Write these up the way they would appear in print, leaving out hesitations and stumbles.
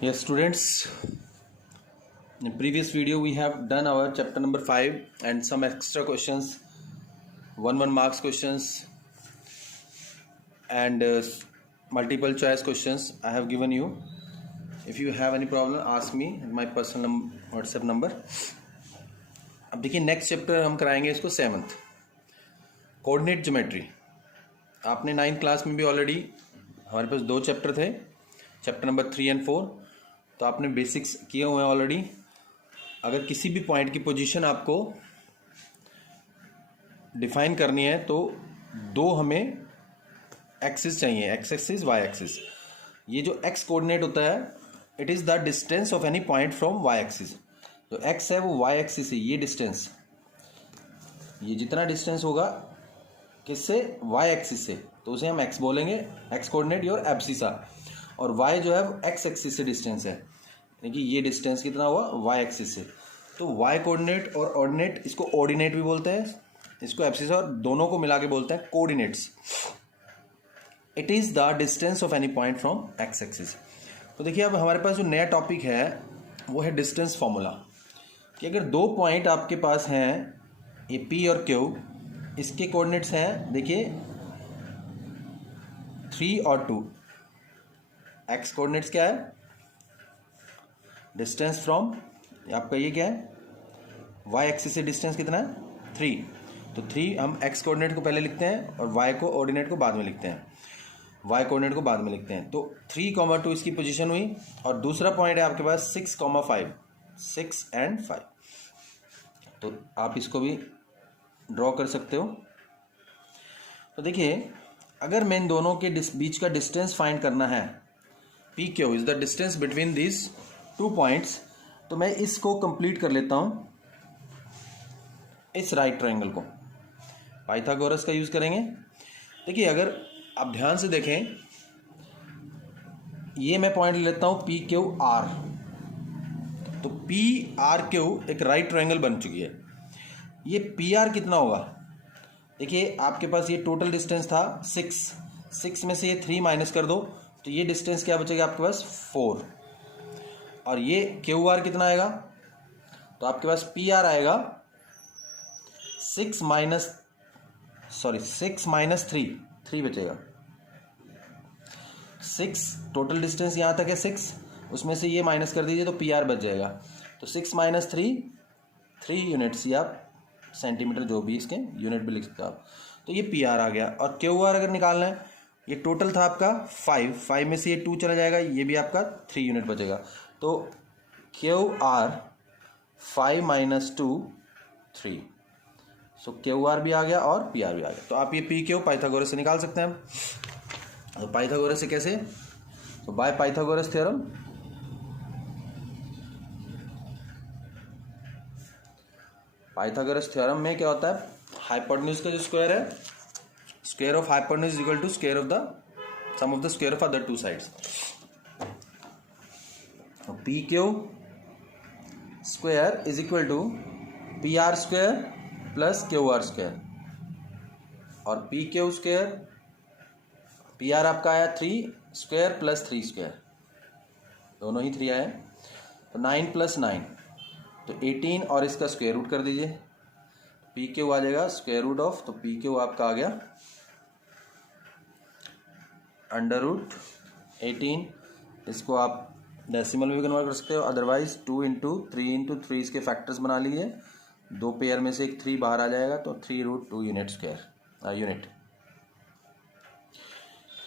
Yes, students, in previous video we have done our chapter number 5 and some extra questions, 1 marks questions and multiple choice questions I have given you. If you have any problem ask me at my personal WhatsApp number. अब देखिए next chapter हम कराएंगे इसको 7th coordinate geometry. आपने 9th class में भी already हमारे पास 2 chapter थे, चैप्टर नंबर 3 और 4, तो आपने बेसिक्स किए हुए हैं ऑलरेडी. अगर किसी भी पॉइंट की पोजीशन आपको डिफाइन करनी है तो दो हमें एक्सिस चाहिए, एक्स एक्सिस वाई एक्सिस. ये जो एक्स कोऑर्डिनेट होता है it is the distance of any point from Y axis. जो एक्स है वो वाई एक्सिस है, ये डिस्टेंस, ये जितना डिस्टेंस होगा किससे, वाई एक्सिस से, तो उसे हम एक्स बोलेंगे, एक्स कोऑर्डिनेट योर एब्सिसा. और वाई जो है वो एक्स एक्सिस से डिस्टेंस है, यानी कि ये डिस्टेंस कितना हुआ वाई एक्सिस से. तो वाई कोऑर्डिनेट और ऑर्डिनेट, इसको ऑर्डिनेट भी बोलते हैं, इसको एब्सिस, और दोनों को मिला के बोलते हैं coordinates. It is the distance of any point from x axis. तो देखिए अब हमारे पास जो नया टॉपिक है वो है डिस्टेंस फॉर्मूला. कि अगर दो पॉइंट आपके पास हैं, ये पी और क्यू, इसके कोऑर्डिनेट्स हैं देखिए 3 और 2. एक्स कोऑर्डिनेट्स क्या है, डिस्टेंस फ्रॉम, आपका ये क्या है, वाई एक्सिस से डिस्टेंस कितना है 3. तो 3 हम एक्स कोऑर्डिनेट को पहले लिखते हैं और वाई को ऑर्डिनेट को बाद में लिखते हैं, वाई कोऑर्डिनेट को बाद में लिखते हैं. तो 3, 2 इसकी पोजीशन हुई. और दूसरा पॉइंट है आपके पास 6, 6 और 5. तो आप इसको भी ड्रॉ कर सकते हो. तो देखिए अगर मैं इन दोनों के बीच का डिस्टेंस फाइंड करना है, P Q is the distance between this 2 points, तो मैं इसको कंप्लीट कर लेता हूं, इस राइट ट्रायंगल को. पाइथागोरस का यूज करेंगे. देखिए अगर आप ध्यान से देखें, ये मैं पॉइंट ले लेता हूं पी क्यू आर. तो पी आर क्यू एक राइट ट्रायंगल बन चुकी है. ये पी आर कितना होगा, देखिए आपके पास ये टोटल डिस्टेंस था 6 में से ये 3 माइनस कर दो तो ये डिस्टेंस क्या बचेगा आपके पास 4. और ये क्यू आर कितना आएगा, तो आपके पास पी आर आएगा 6 माइनस 3 बचेगा. 6 टोटल डिस्टेंस यहाँ तक है 6, उसमें से ये माइनस कर दीजिए तो पी आर बच जाएगा. तो 6 माइनस 3 यूनिट्स, या आप सेंटीमीटर जो भी इसके यूनिट भी लिख सकते हो आप. तो ये पी आर आ गया. और क्यू आर अगर निकालना है, ये टोटल था आपका 5 में से ये 2 चला जाएगा, ये भी आपका 3 यूनिट बचेगा. तो क्यू आर 5 माइनस 2 3. सो क्यू आर भी आ गया और पी आर भी आ गया. तो आप ये पी क्यू पाइथागोरस से निकाल सकते हैं. तो पाइथागोरस से कैसे, तो by Pythagoras theorem. Pythagoras theorem में क्या होता है, हाइपोटेन्यूज का जो स्क्वायर है, square of hypotenuse is equal to square of the sum of the square of other 2 sides. P Q square is equal to P R square plus Q R square. और P Q square, P R आपका आया 3 square plus 3 square, दोनों ही 3 आए. तो 9 plus 9 तो 18, और इसका square root कर दीजिए, पी क्यू आ जाएगा स्क्वायर रूट ऑफ, तो पी क्यू आपका आ गया अंडर रूट 18. इसको आप डेसिमल में भी कन्वर्ट कर सकते हो, अदरवाइज 2 इंटू 3 इसके फैक्टर्स बना लीजिए. 2 पेयर में से एक 3 बाहर आ जाएगा, तो 3√2 यूनिट स्क्वायर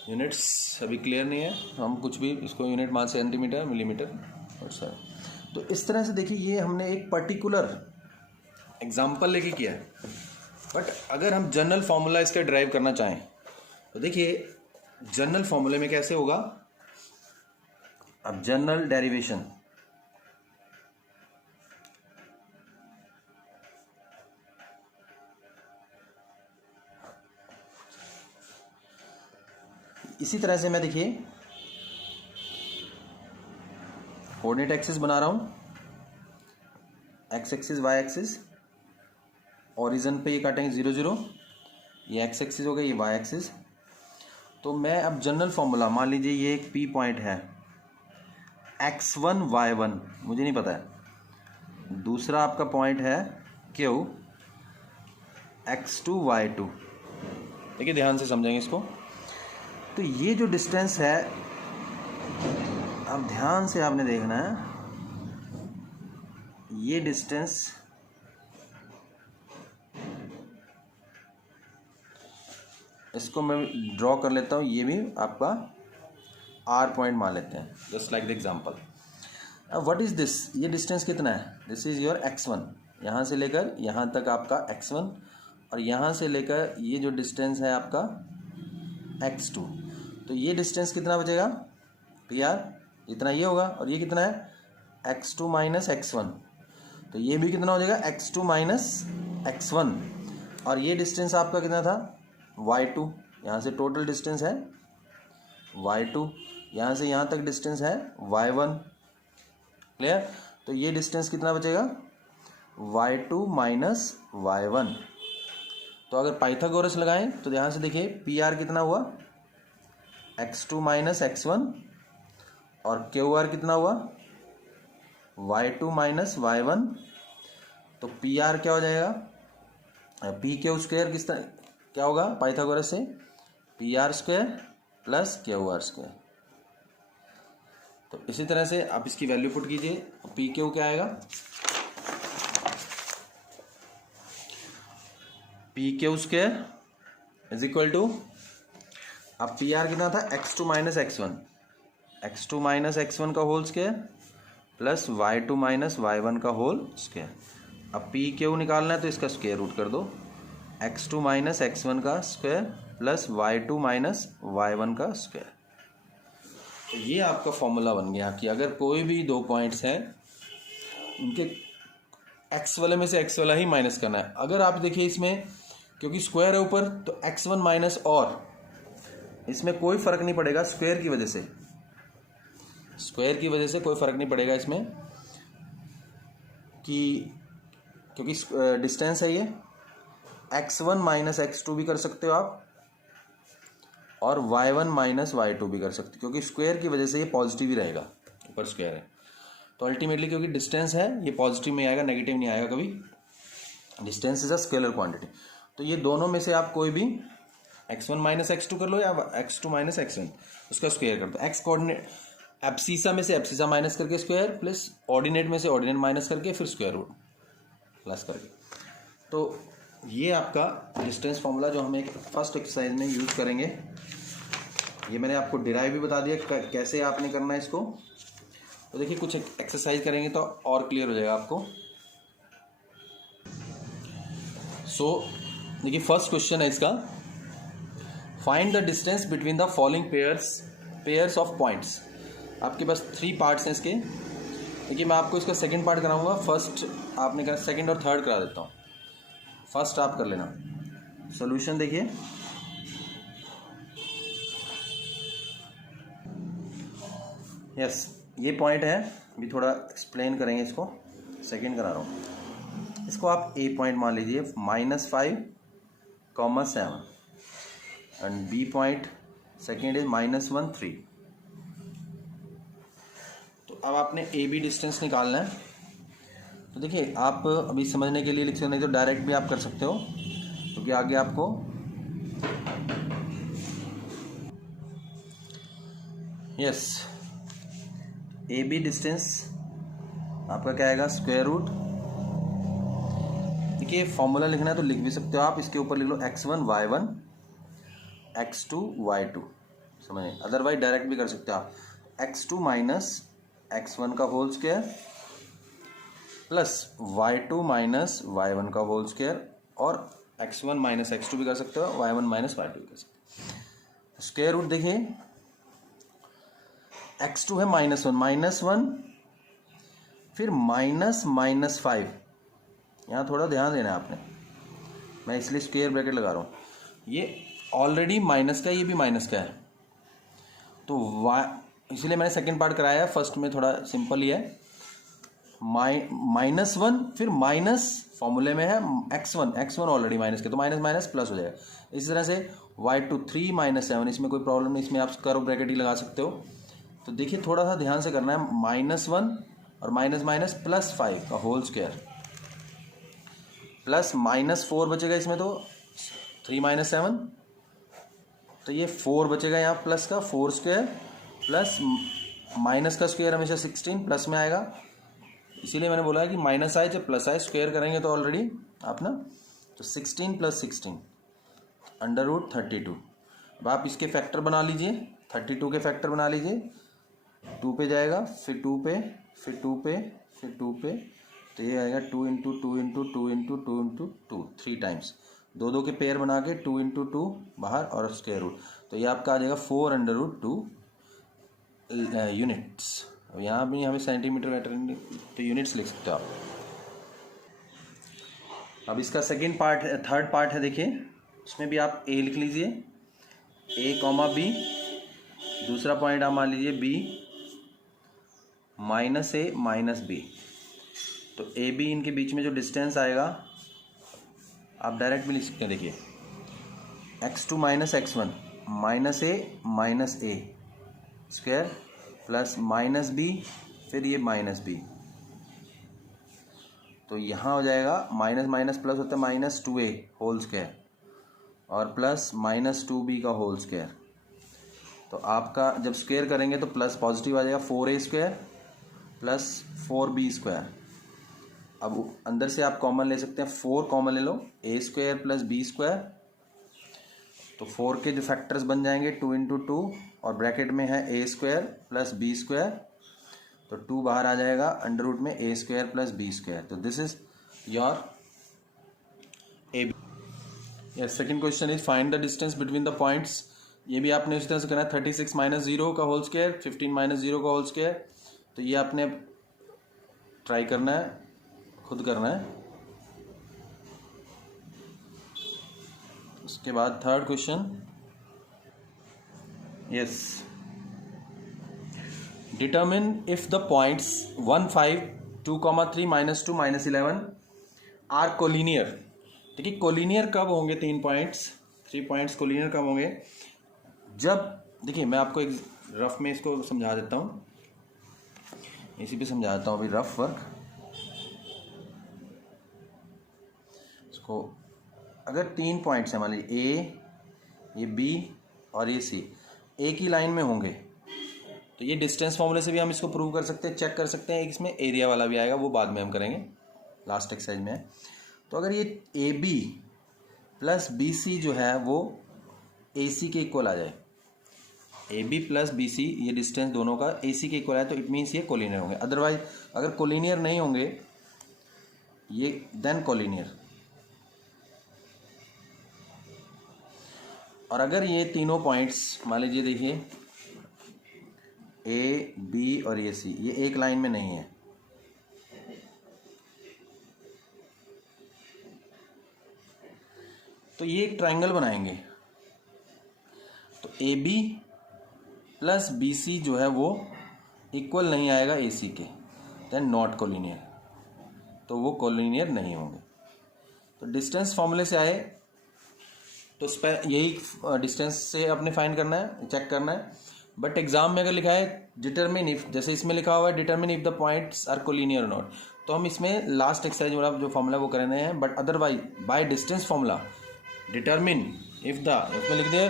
यूनिट्स अभी क्लियर नहीं है, हम कुछ भी इसको यूनिट मान से सेंटीमीटर मिलीमीटर और सर. तो इस तरह से देखिए ये हमने एक पर्टिकुलर एग्जांपल लेके किया है. बट अगर हम जनरल फॉर्मूला इसका ड्राइव करना चाहें तो देखिए जनरल फॉर्मूले में कैसे होगा. अब जनरल डेरिवेशन, इसी तरह से मैं देखिए कोऑर्डिनेट एक्सिस बना रहा हूं, X axis Y axis, origin पे ये काटेंगे 0 0, ये एक्स एक्सिस हो गया, ये वाई एक्सिस. तो मैं अब जनरल फॉर्मूला, मान लीजिए ये एक पी पॉइंट है, x1 y1 मुझे नहीं पता है। दूसरा आपका पॉइंट है Q x2 y2। देखिए ध्यान से समझेंगे इसको। तो ये जो डिस्टेंस है, अब ध्यान से आपने देखना है, ये डिस्टेंस इसको मैं ड्रॉ कर लेता हूँ, ये भी आपका R पॉइंट मान लेते हैं, जस्ट लाइक द एग्जांपल। अब व्हाट इज़ दिस, ये डिस्टेंस कितना है, दिस इज़ योर x1, यहाँ से लेकर यहाँ तक आपका x1, और यहाँ से लेकर ये जो डिस्टेंस है आपका x2। तो ये डिस्टेंस कितना बचेगा PR, इतना ये होगा, और ये कितना है x2 माइनस x1, तो ये भी कितना हो जाएगा x2 माइनस x1। और ये डिस्टेंस आपका कितना था y2, यहाँ से टोटल डिस्टेंस है y2, यहाँ से यहाँ तक डिस्टेंस है y1। क्लियर। तो ये डिस्टेंस कितना बचेगा y2 माइनस y1। तो अगर पाइथागोरस लगाएं तो ध्यान से देखिए PR कितना हुआ x2 माइनस x1, और QR कितना हुआ y2 माइनस y1। तो PR क्या हो जाएगा, PQ स्क्वायर किस तरह क्या होगा पाइथागोरस से, PR square plus QR square. तो इसी तरह से आप इसकी वैल्यू पुट कीजिए, PQ क्या आएगा, PQ square is equal to, अब PR कितना था x2 minus x1, x2 minus x1 का whole square plus y2 minus y1 का होल स्क्वायर। अब PQ निकालना है तो इसका स्क्वायर रूट कर दो, x2 माइनस x1 का square plus y2 minus y1 का स्क्वायर। तो ये आपका फॉर्मूला बन गया कि अगर कोई भी दो पॉइंट्स हैं उनके x वाले में से x वाला ही माइनस करना है। अगर आप देखिए इसमें क्योंकि स्क्वायर है ऊपर, तो x1 माइनस, और इसमें कोई फ़र्क नहीं पड़ेगा स्क्वायर की वजह से, स्क्वायर की वजह से कोई फ़र्क नहीं पड़ेगा इसमें कि क्योंकि डिस्टेंस है ये, x1 माइनस x2 भी कर सकते हो आप, और y1 माइनस y2 भी कर सकते हो, क्योंकि स्क्वायर की वजह से ये पॉजिटिव ही रहेगा, ऊपर स्क्वायर है। तो अल्टीमेटली क्योंकि डिस्टेंस है ये पॉजिटिव में आएगा, नेगेटिव नहीं आएगा कभी। Distance is a scalar quantity. तो ये दोनों में से आप कोई भी x1 माइनस x2 कर लो या x2 माइनस x1, उसका स्क्वायर कर दो। x कोऑर्डिनेट एब्सिसा में से एब्सिसा माइनस करके स्क्वायर, प्लस ऑर्डिनेट में से ऑर्डिनेट माइनस करके फिर स्क्वायर रूट प्लस करके। तो ये आपका डिस्टेंस फार्मूला जो हम एक फर्स्ट एक्सरसाइज में यूज़ करेंगे, ये मैंने आपको डिराइव भी बता दिया कैसे आपने करना है इसको। तो देखिए कुछ एक्सरसाइज करेंगे तो और क्लियर हो जाएगा आपको। सो देखिए फर्स्ट क्वेश्चन है इसका, find the distance between the following pairs of points. आपके पास 3 पार्ट्स हैं इसके। देखिए मैं आपको इसका सेकंड पार्ट कराऊंगा, फर्स्ट आपने करा, सेकंड और थर्ड करा देता हूँ। फर्स्ट आप कर लेना। सॉल्यूशन देखिए, यस ये पॉइंट है, अभी थोड़ा एक्सप्लेन करेंगे इसको। सेकंड करा रहा हूँ इसको, आप ए पॉइंट मान लीजिए -5,7 and B point second is -1, 3। तो अब आपने ए बी डिस्टेंस निकालना है। तो देखिए आप अभी समझने के लिए लिख सकते, नहीं तो डायरेक्ट भी आप कर सकते हो, क्योंकि आगे आपको यस ए बी डिस्टेंस आपका क्या आएगा, स्क्वायर रूट। देखिए फॉर्मूला लिखना है तो लिख भी सकते हो आप, इसके ऊपर लिख लो x1 y1 x2 y2, समझे। अदरवाइज डायरेक्ट भी कर सकते हो आप, x2 माइनस x1 का whole square plus y2 minus y1 का होल स्क्वायर, और x1 माइनस x2 भी कर सकते हो, y1 माइनस y2 भी कर सकते हो। स्क्वायर रूट देखिए x2 है -1, फिर -5। यहाँ थोड़ा ध्यान देना है आपने, मैं इसलिए स्क्वायर ब्रैकेट लगा रहा हूँ। ये ऑलरेडी माइनस का है, ये भी माइनस का है, तो इसलिए मैंने सेकंड पार्ट कराया है। फर्स्ट में थोड़ा सिंपल ही है, -1 फिर माइनस फॉर्मूले में है x1 ऑलरेडी माइनस के, तो माइनस माइनस प्लस हो जाएगा। इसी तरह से y2 3 -7, इसमें कोई प्रॉब्लम नहीं, इसमें आप कर्व ब्रैकेट ही लगा सकते हो। तो देखिए थोड़ा सा ध्यान से करना है, -1 और माइनस माइनस +5 का होल स्क्वायर प्लस -4 बचेगा इसमें, तो 3 - 7, तो ये 4 बचेगा यहाँ प्लस का 4 स्क्वायर प्लस माइनस का स्क्वायर हमेशा 16 प्लस में आएगा, इसीलिए मैंने बोला कि माइनस आए चाहे प्लस आए स्क्वायर करेंगे तो ऑलरेडी आप ना, तो 16 + 16 √32। अब आप इसके फैक्टर बना लीजिए, 32 के फैक्टर बना लीजिए, 2 पे जाएगा, फिर 2 पे, फिर 2 पे, फिर 2 पे, तो ये आएगा 2 × 2 × 2 × 2 × 2 3 टाइम्स, 2 के पेयर बना के 2 × 2 बाहर और स्क्वायर रूट, तो ये आपका आ जाएगा 4 √2 यूनिट्स। अब यहाँ भी हमें सेंटीमीटर मीटर तो यूनिट्स लिख सकते हो आप। अब इसका सेकेंड पार्ट है, थर्ड पार्ट है, देखिए उसमें भी आप ए लिख लीजिए, A, B, दूसरा पॉइंट आप मान लीजिए B -A -B, तो AB इनके बीच में जो डिस्टेंस आएगा आप डायरेक्ट भी लिख सकते हैं, देखिए x2 - x1 -A square plus -B, फिर ये -B, तो यहाँ हो जाएगा माइनस प्लस होता है -2A होल स्क्वायर और प्लस -2B का होल स्क्वायर, तो आपका जब स्क्वायर करेंगे तो प्लस पॉजिटिव आ जाएगा 4A square plus 4B square. अब अंदर से आप कॉमन ले सकते हैं, 4 कॉमन ले लो, A square plus B square, तो 4 के जो फैक्टर्स बन जाएंगे 2 × 2 और ब्रैकेट में है A square plus B square, तो 2 बाहर आ जाएगा अंडर रूट में A square plus B square, तो this is your AB। Yes, second question is find the distance between the points. ये भी आपने इस तरह से करना है, 36 - 0 का होल स्क्वायर, 15 - 0 का होल स्क्वायर, तो ये आपने ट्राई करना है, खुद करना है। उसके बाद third question, yes, determine if the points 1, 5, 2, 3, -2, -11 are collinear. देखिए कोलिनियर कब होंगे, 3 पॉइंट्स कोलिनियर कब होंगे, जब, देखिए मैं आपको एक रफ में इसको समझा देता हूँ, इसी पे समझा देता हूँ अभी रफ वर्क इसको। अगर 3 पॉइंट्स हैं, मान लीजिए ए, ये बी और ये सी एक ही लाइन में होंगे, तो ये डिस्टेंस फॉर्मूले से भी हम इसको प्रूव कर सकते हैं, चेक कर सकते हैं। एक इसमें एरिया वाला भी आएगा, वो बाद में हम करेंगे, लास्ट एक्सरसाइज में है। तो अगर ये A B plus B C जो है वो ए सी के इक्वल आ जाए, A B plus B C ये डिस्टेंस दोनों का ए सी के इक्वल है, तो इट मीन्स ये कोलिनियर होंगे। अदरवाइज अगर कोलिनियर नहीं होंगे ये, देन कोलिनियर। और अगर ये तीनों पॉइंट्स मान लीजिए, देखिए ए बी और ये सी, ये एक लाइन में नहीं है, तो ये एक ट्रायंगल बनाएंगे, तो A B plus B C जो है वो इक्वल नहीं आएगा ए सी के, देन नॉट कोलिनियर, तो वो कोलिनियर नहीं होंगे। तो डिस्टेंस फॉर्मूले से आए, तो यही डिस्टेंस से अपने फाइंड करना है, चेक करना है। बट एग्जाम में अगर लिखा है डिटरमिन इफ, जैसे इसमें लिखा हुआ है determine if the points are collinear not, तो हम इसमें लास्ट एक्सरसाइज वाला जो फॉर्मूला वो करने हैं। But otherwise by distance formula determine if the, उसमें लिख दिया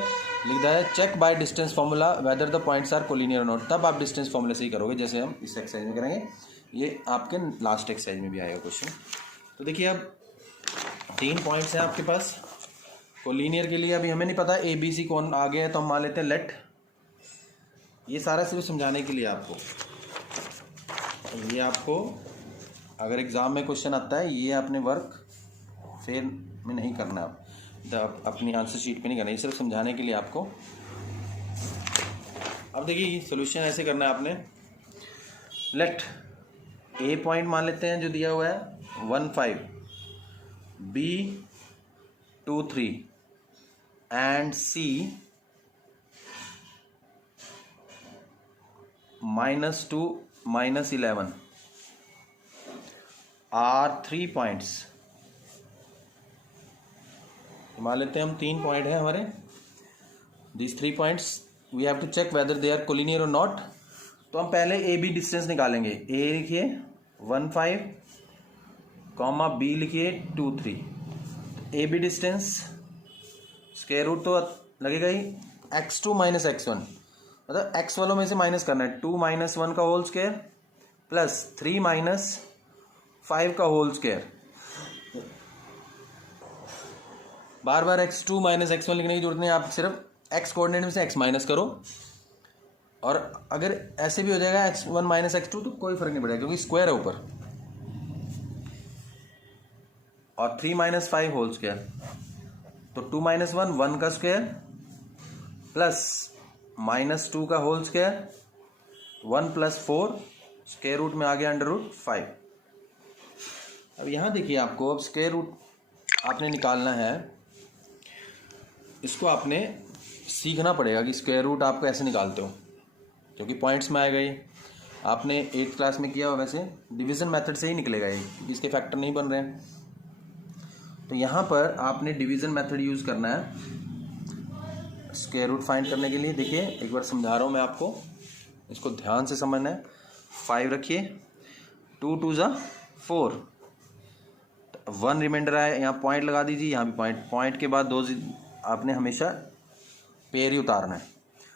है check by distance formula whether the points are collinear not, तब आप डिस्टेंस फॉर्मूले से ही करोगे, जैसे हम इस एक्सरसाइज में करेंगे। ये आपके लास्ट एक्सरसाइज में भी आएगा क्वेश्चन। तो देखिए अब 3 पॉइंट्स हैं आपके पास कोलिनियर के लिए। अभी हमें नहीं पता ए बी सी कौन आगे है, तो हम मान लेते हैं लेट। ये सारा सिर्फ समझाने के लिए आपको, ये आपको अगर एग्ज़ाम में क्वेश्चन आता है, ये आपने वर्क फेयर में नहीं करना, आप अपनी आंसर शीट पे नहीं करना, ये सिर्फ समझाने के लिए आपको। अब देखिए सोल्यूशन ऐसे करना है आपने, लेट ए पॉइंट मान लेते हैं जो दिया हुआ है 1, 5, B 2, 3 and C -2, -11 are 3 points. मान लेते हैं हम 3 पॉइंट है हमारे, this 3 points we have to check whether they are collinear और नॉट। तो हम पहले ए बी डिस्टेंस निकालेंगे। ए लिखिए 15 कॉमा बी लिखिए 23। A B distance square root तो लगेगा ही x2 माइनस x1, मतलब x वालों में से माइनस करना है। 2 माइनस 1 का होल स्क्वायर प्लस 3 माइनस 5 का होल स्क्वायर। बार बार x2 माइनस x1 लिखने की जरूरत नहीं, आप सिर्फ x कोऑर्डिनेट में से x माइनस करो। और अगर ऐसे भी हो जाएगा x1 माइनस x2 तो कोई फर्क नहीं पड़ेगा क्योंकि स्क्वायर है ऊपर। और 3 माइनस 5 होल स्क्वायर, तो 2 माइनस 1 1 का स्क्वायर प्लस माइनस 2 का whole square 1 plus 4 square root में आ गया अंडर रूट 5। अब यहाँ देखिए आपको अब स्क्वायर रूट आपने निकालना है, इसको आपने सीखना पड़ेगा कि स्क्वायर रूट आप कैसे निकालते हो, क्योंकि पॉइंट्स में आएगा ये। आपने 8th क्लास में किया हो, वैसे डिवीज़न मेथड से ही निकलेगा ये क्योंकि इसके फैक्टर नहीं बन रहे हैं। तो यहाँ पर आपने डिवीज़न मेथड यूज़ करना है स्क्वायर रूट फाइंड करने के लिए। देखिए एक बार समझा रहा हूँ मैं आपको, इसको ध्यान से समझना है। 5 रखिए, 2 2 ज़ा 4, 1 रिमाइंडर आया, यहाँ पॉइंट लगा दीजिए, यहाँ भी पॉइंट के बाद 2 आपने हमेशा पेयर ही उतारना है।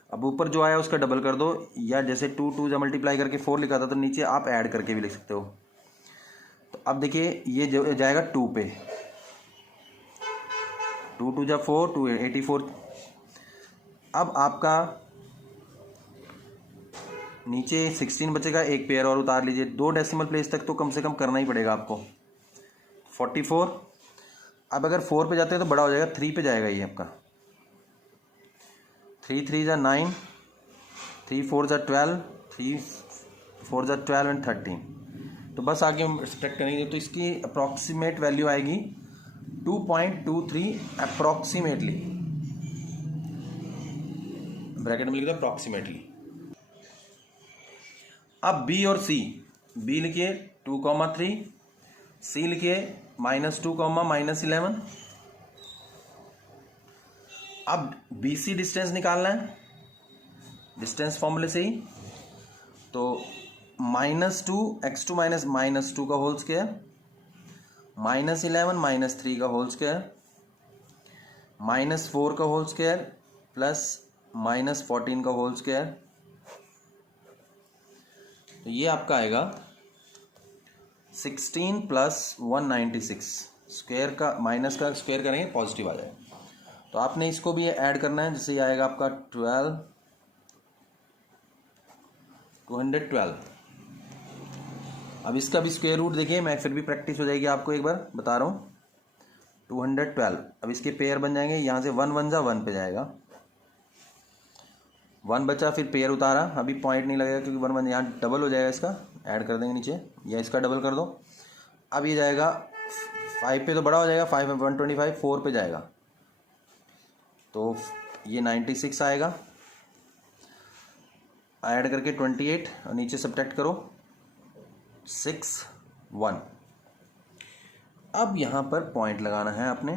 अब ऊपर जो आया उसका डबल कर दो, या जैसे 2 2 ज़ा मल्टीप्लाई करके 4 लिखा था तो नीचे आप ऐड करके भी लिख सकते हो। तो अब देखिए ये जो जाएगा 2 पे, 2 2 ज़ा 4, 2 84। अब आपका नीचे 16 बचेगा, एक पेयर और उतार लीजिए। 2 डेसिमल प्लेस तक तो कम से कम करना ही पड़ेगा आपको। 44। अब अगर 4 पे जाते हैं तो बड़ा हो जाएगा, 3 पे जाएगा ये आपका। 3 3 ज़ा 9, 3 4 ज़ा 12, 3 4 ज़ा 12 एंड 13। तो बस आगे हम सब्ट्रैक्ट करेंगे तो इसकी अप्रॉक्सीमेट वैल्यू आएगी 2.23 अप्रॉक्सीमेटली, ब्रैकेट में लिख दो अप्रॉक्सीमेटली। अब बी और सी, बी लिखिए 2,3, सी लिखिए -2, -11। अब बी सी डिस्टेंस निकालना है डिस्टेंस फॉर्मूले से ही। तो -2 x2 माइनस -2 का होल स्क्वायर, -11 -3 का होल स्क्वायर, -4 का होल स्क्वायर प्लस -14 का होल स्क्वायर। तो ये आपका आएगा 16 प्लस 196। स्क्वायर का माइनस का स्क्वायर करेंगे पॉजिटिव आ जाएगा। तो आपने इसको भी ऐड करना है, जिससे आएगा आपका 212। अब इसका भी स्क्वायर रूट देखिए, मैं फिर भी प्रैक्टिस हो जाएगी आपको, एक बार बता रहा हूँ। 212। अब इसके पेयर बन जाएंगे, यहाँ से 1 1 ज़ा 1 पे जाएगा, 1 बचा, फिर पेयर उतारा, अभी पॉइंट नहीं लगेगा क्योंकि 1 1 यहाँ डबल हो जाएगा, इसका ऐड कर देंगे नीचे, या इसका डबल कर दो। अब ये जाएगा 5 पे तो बड़ा हो जाएगा, 5 125, 4 पे जाएगा तो ये 96 आएगा। ऐड करके 28 और नीचे सब्ट्रैक्ट करो 6 1। अब यहाँ पर पॉइंट लगाना है आपने,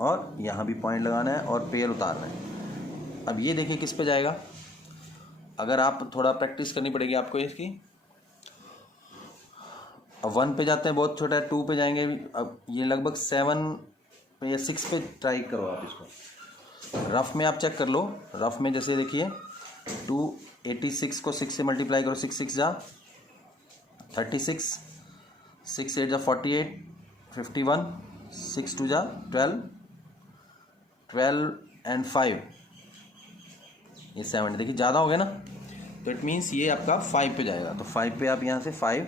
और यहाँ भी पॉइंट लगाना है और पेयर उतारना है। अब ये देखिए किस पे जाएगा, अगर आप थोड़ा प्रैक्टिस करनी पड़ेगी आपको इसकी। अब 1 पे जाते हैं, बहुत छोटा है, 2 पे जाएंगे। अब ये लगभग 7 पे या 6 पे ट्राई करो आप इसको। रफ में आप चेक कर लो, रफ में जैसे देखिए 286 को 6 से मल्टीप्लाई करो, 6 6 जा 36, 6 8 जा 48, 51, 6 2 जा 12, 12 एंड 5 ये 7। देखिए ज़्यादा हो गया ना, तो इट मीन्स ये आपका 5 पे जाएगा। तो 5 पे आप यहाँ से 5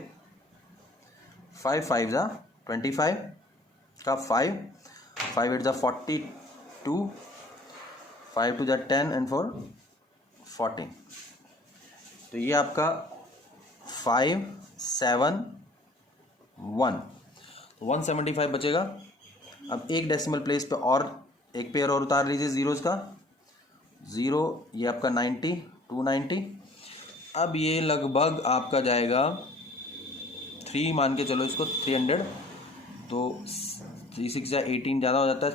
5 जा 25 का 5 8 जा 42, 5 2 जा 10 एंड 4 14। तो ये आपका 5 7 1, तो 175 बचेगा। अब एक डेसिमल प्लेस पे और एक पेयर और उतार लीजिए जीरोस का, 0 ये आपका 90, 290। अब ये लगभग आपका जाएगा 3 मान के चलो इसको 300, तो 3 6 या 18 ज़्यादा हो जाता है,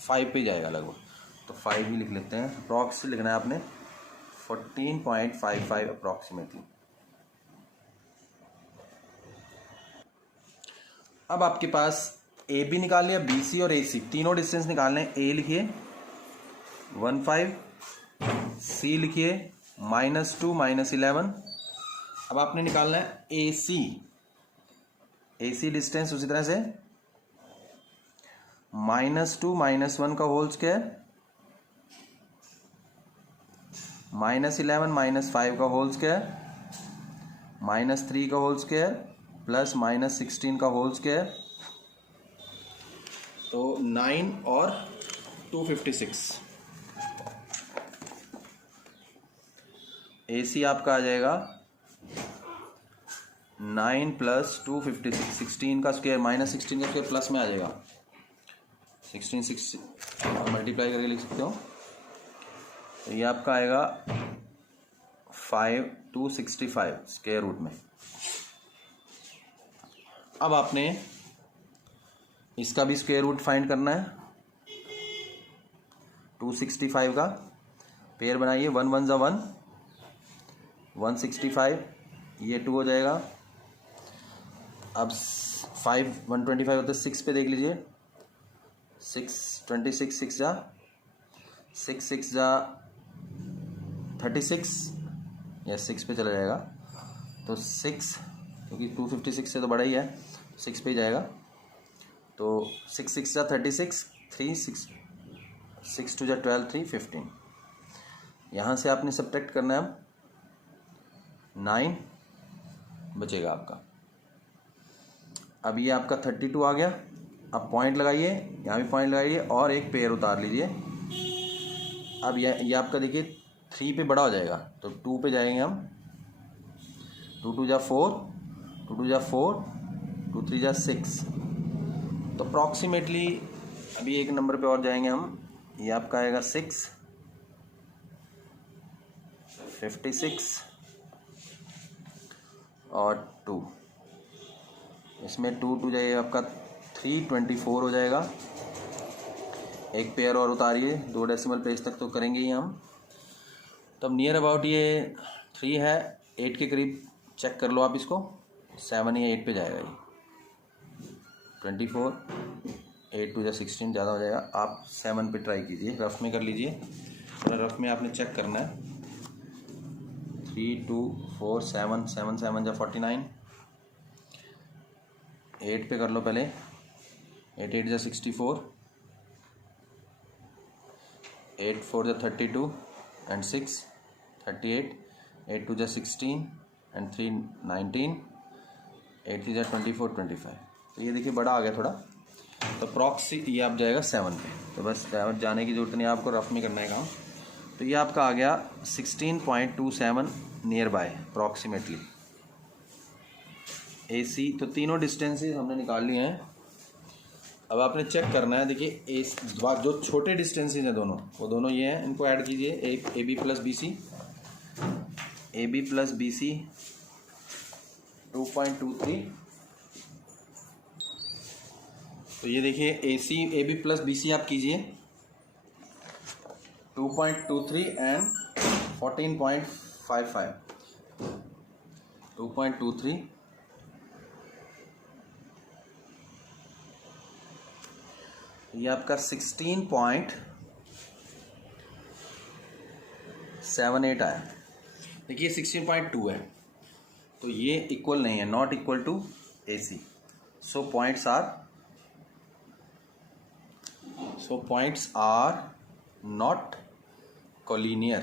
5 पे जाएगा लगभग, तो 5 ही लिख लेते हैं। अप्रॉक्स लिखना है आपने 14.55 अप्रॉक्सीमेटली। अब आपके पास ए बी निकाल लिया, बी सी और ए सी तीनों डिस्टेंस निकालने हैं। ए लिखिए 15, सी लिखिए -2 -11। अब आपने निकालना है ए सी। ए सी डिस्टेंस उसी तरह से -2 -1 का होल स्क्वायर, -11 -5 का होल स्क्वायर, -3 का होल स्क्वायर प्लस -16 का होल स्क्वायर, तो 9 और 256। ए सी आपका आ जाएगा 9 + 256, 16 का स्क्वायर -16 का स्क्वायर प्लस में आ जाएगा 16 6 मल्टीप्लाई करके लिख सकते हो। तो ये आपका आएगा 5265 स्क्वायर रूट में। अब आपने इसका भी स्क्वायर रूट फाइंड करना है। 265 का पेयर बनाइए, 1 1 ज़ा 1, 165, ये 2 हो जाएगा। अब 5 125 होता है, 6 पे देख लीजिए, 6 26 6 जा 6 6 जा 36, या 6 पे चला जाएगा। तो 6, क्योंकि 256 से तो बड़ा ही है, 6 पे ही जाएगा। तो 6 6 जा 36, 3 6 6 2 जा 12, 3 15। यहाँ से आपने सब्ट्रैक्ट करना है, अब 9 बचेगा आपका। अब ये आपका 32 आ गया। अब पॉइंट लगाइए, यहाँ भी पॉइंट लगाइए और एक पेयर उतार लीजिए। अब ये आपका देखिए 3 पे बड़ा हो जाएगा, तो 2 पे जाएंगे हम। 2 2 जा 4, 2 2 जा 4, 2 3 जा 6। तो अप्रॉक्सीमेटली अभी एक नंबर पे और जाएंगे हम। ये आपका आएगा 6 56 और 2, इसमें 2 2 जाइए आपका 324 हो जाएगा। एक पेयर और उतारिए, 2 डेसिमल प्लेस तक तो करेंगे ही हम। तब नियर अबाउट ये 3 है, 8 के करीब चेक कर लो आप इसको। 7 या 8 पे जाएगा ये। 24, 8 2 जा 16 ज़्यादा हो जाएगा। आप 7 पे ट्राई कीजिए, रफ में कर लीजिए, थोड़ा रफ में आपने चेक करना है। 3 2 4 7 7 7 जा 49, 8 पे कर लो पहले। 8 8 जा 64, 8 4 जा 32 एंड 6 38, 8 2 जा 16 एंड 3 19, 8 3 जा 24 25। तो ये देखिए बड़ा आ गया थोड़ा, तो प्रॉक्सी ये आप जाएगा 7 पे। तो बस जाने की जरूरत नहीं, आपको रफ में करना है काम। तो ये आपका आ गया 16.27 नियर बाय अप्रॉक्सीमेटली ए सी। तो तीनों डिस्टेंसेस हमने निकाल लिए हैं। अब आपने चेक करना है, देखिए जो छोटे डिस्टेंसेस हैं दोनों, वो दोनों ये हैं, इनको ऐड कीजिए। एक A B plus B C, A B plus B C 2.23। तो ये देखिए A B plus B C आप कीजिए 2.23 एंड 14.55, 2.23 ये आपका 16.78 आया। देखिए 16.2 है, तो ये इक्वल नहीं है, not equal to A C. So points are not collinear.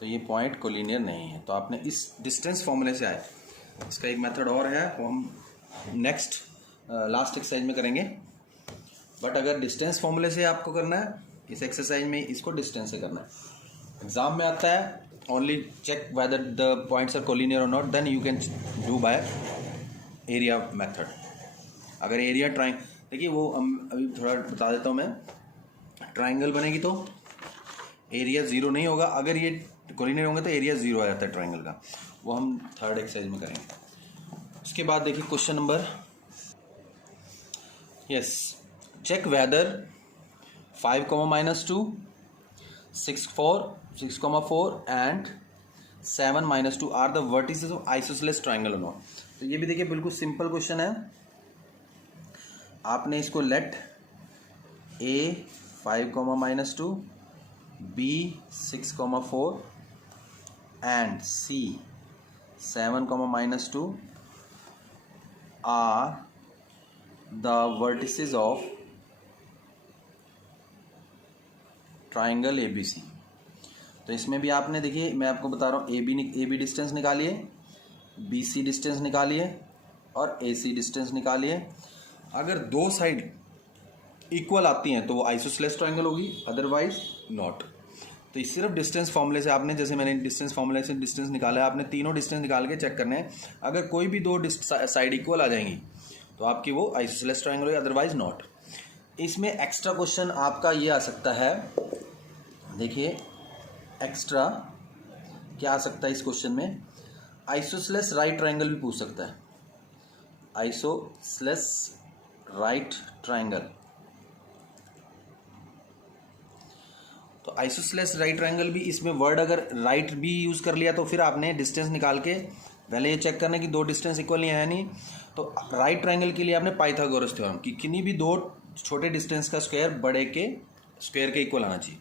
तो ये पॉइंट कोलिनियर नहीं है। तो आपने इस डिस्टेंस फॉर्मूले से आए। इसका एक मेथड और है, वो हम नेक्स्ट लास्ट एक्सरसाइज में करेंगे। बट अगर डिस्टेंस फॉर्मूले से आपको करना है इस एक्सरसाइज में, इसको डिस्टेंस से करना है। एग्जाम में आता है only check whether the points are collinear और not, then you can do by area method. अगर एरिया देखिए वो अभी थोड़ा बता देता हूँ मैं। ट्राइंगल बनेगी तो एरिया 0 नहीं होगा, अगर ये कोलिनियर होंगे तो एरिया 0 आ जाता है ट्राइंगल का। वो हम थर्ड एक्सरसाइज में करेंगे। उसके बाद देखिए question number, yes, check whether 5, -2, 6 4 6,4 and 7 - 2 are the vertices of isosceles triangle और नॉट। तो ये भी देखिए बिल्कुल सिंपल क्वेश्चन है। आपने इसको let A 5, -2, B 6,4 and C 7, -2 are the vertices of triangle ABC। तो इसमें भी आपने देखिए मैं आपको बता रहा हूँ ए बी डिस्टेंस निकालिए, BC डिस्टेंस निकालिए और AC डिस्टेंस निकालिए। अगर दो साइड इक्वल आती हैं तो वो आइसोसेलेस ट्राइंगल होगी, अदरवाइज नॉट। तो इस सिर्फ डिस्टेंस फॉर्मूले से आपने, जैसे मैंने डिस्टेंस फॉर्मूले से डिस्टेंस निकाला है, आपने तीनों डिस्टेंस निकाल के चेक करने हैं। अगर कोई भी दो साइड इक्वल आ जाएंगी तो आपकी वो आइसोसेलेस ट्राइंगल होगी, अदरवाइज नॉट। इसमें एक्स्ट्रा क्वेश्चन आपका ये आ सकता है, देखिए एक्स्ट्रा क्या आ सकता है इस क्वेश्चन में, आइसोसेलेस राइट ट्राइंगल भी पूछ सकता है। आइसोसेलेस राइट ट्राइंगल, तो आइसोसेलेस राइट ट्राइंगल भी, इसमें वर्ड अगर राइट भी यूज़ कर लिया तो फिर आपने डिस्टेंस निकाल के पहले ये चेक करना कि दो डिस्टेंस इक्वल नहीं है नहीं। तो राइट ट्राइंगल के लिए आपने पाइथागोरस थ्योरम कि किन्हीं भी दो छोटे डिस्टेंस का स्क्वायर बड़े के स्क्वायर के इक्वल आना चाहिए।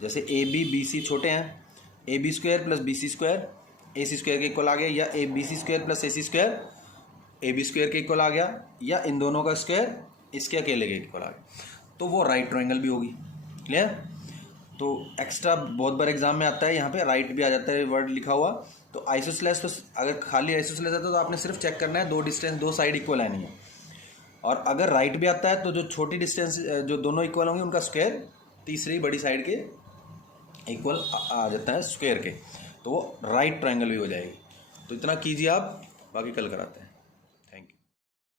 जैसे AB BC छोटे हैं, AB square plus BC square AC square के इक्वल आ गया, या BC square plus AC square AB square के इक्वल आ गया, या इन दोनों का स्क्वायर इसके अकेले के इक्वल आ गया, तो वो राइट ट्राइंगल भी होगी। क्लियर? तो एक्स्ट्रा बहुत बार एग्जाम में आता है, यहाँ पे राइट भी आ जाता है वर्ड लिखा हुआ। तो आइसोसेलेस, तो अगर खाली आइसोसेलेस आता है तो आपने सिर्फ चेक करना है दो डिस्टेंस दो साइड इक्वल है नहीं है। और अगर राइट भी आता है तो जो छोटी डिस्टेंस जो दोनों इक्वल होंगे उनका स्क्वायर तीसरी बड़ी साइड के इक्वल आ जाता है स्क्वायर के, तो वो राइट ट्राइंगल भी हो जाएगी। तो इतना कीजिए आप, बाकी कल कराते हैं।